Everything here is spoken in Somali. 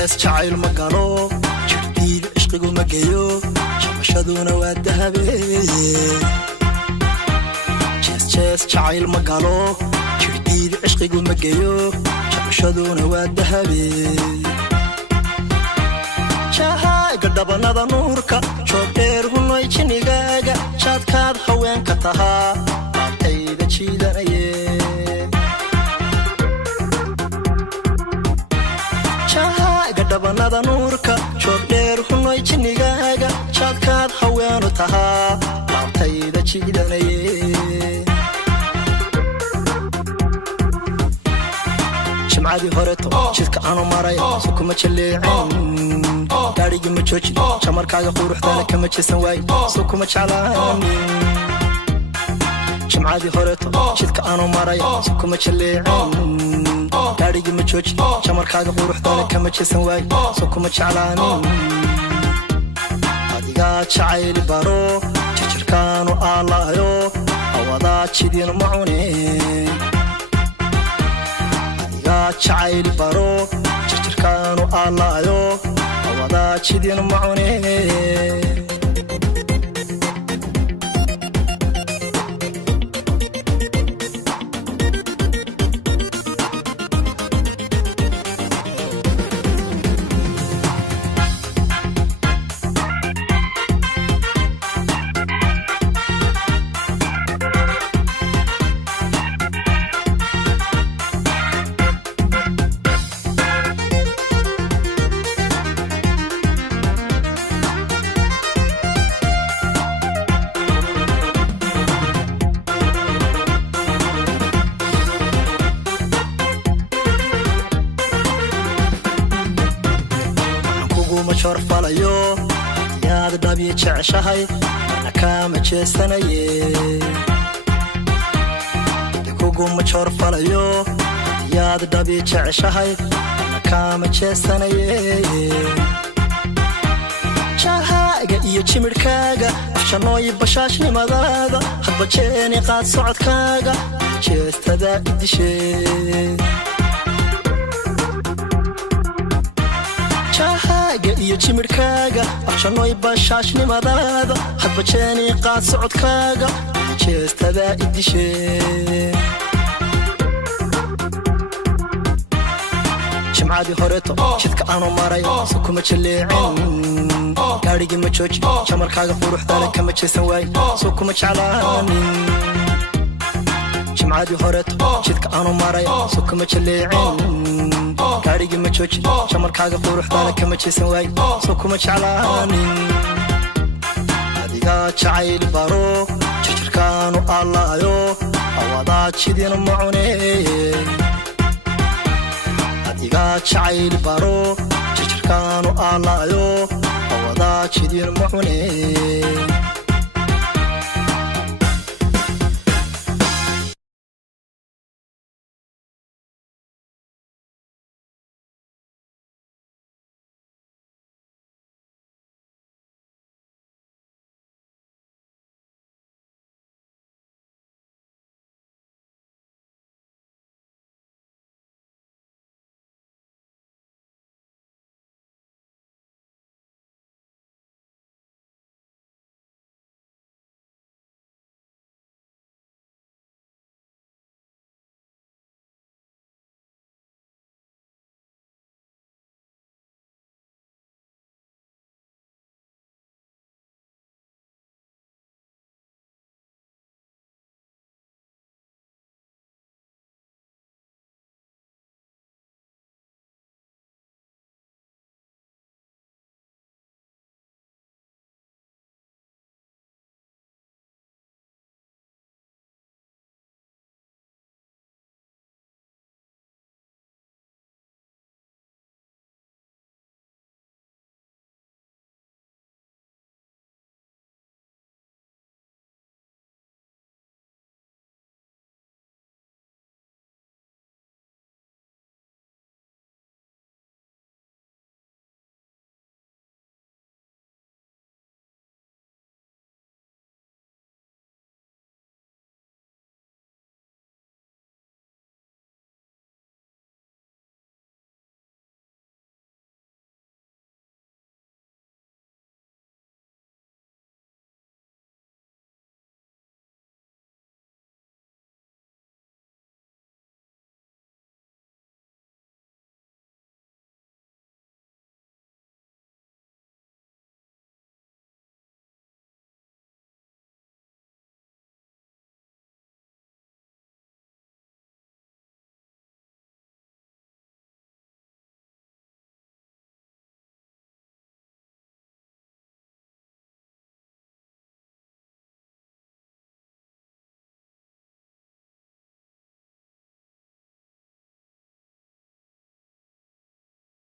jees jacayl ma galo jirdiid ishqigu ma geeyo shabashaduna waa dahabe jees jacayl ma galo jirdiid ishqigu ma geeyo shabashaduna waa dahabe jahaaga dhabanada nuurka joog dheer hunoy jinigaaga jaadkaad haweenka tahaa laabtayda jiidanaye dhabanada nuurka joog dheer hunoy jinigaaga jaadkaad haweenu tahaa laabtayda jiidanaye jimcadii horeto jidka aanu maray sukuma jaleecin gaadhigii ma joojin jamarkaaga quruxdana kama jeesan waay sukuma jeclaanin jimcadii horeto jidka aanu maray sukuma jaleecin gaadhigii ma joojin jamarkaaga quruxdana kama jeesan waay sukuma jeclaanin adigaa jacayli baro jirjirkaanu aalaayo awadaa jidin ma cunin adigaa jacayli baro jirjirkaanu aalaayo awadaa jidin ma cunin falayo yaad dhabi jeceshahay mana kama jeesanaye kuguma jor falayo yaad dhabi jeceshahay mana kama jeesanaye jahaaga iyo jimirkaaga afshanooy bashaashnimadaada hadba jeeni qaad socodkaaga jeestada idishee iyo jimirkaaga afshanooy bashaashnimadaada hadba jeeni qaad socodkaaga jeestada idishee jimcadii horeto jidka aanu maray sukuma jaleecin gaadhigii ma joojin jamarkaaga quruxdana kama jeesan waay sukuma jeclaanin jimcadii horeto jidka aanu maray sukuma jaleecin gaadhigii ma joojin jamarkaaga quruxdana kama jeesan waay sukuma jeclaanin adigaa jacayli baro jirjirkaanu aalaayo awadaa jidin ma cunee adigaa jacayli baro jirjirkaanu aalaayo awadaa jidin ma cunee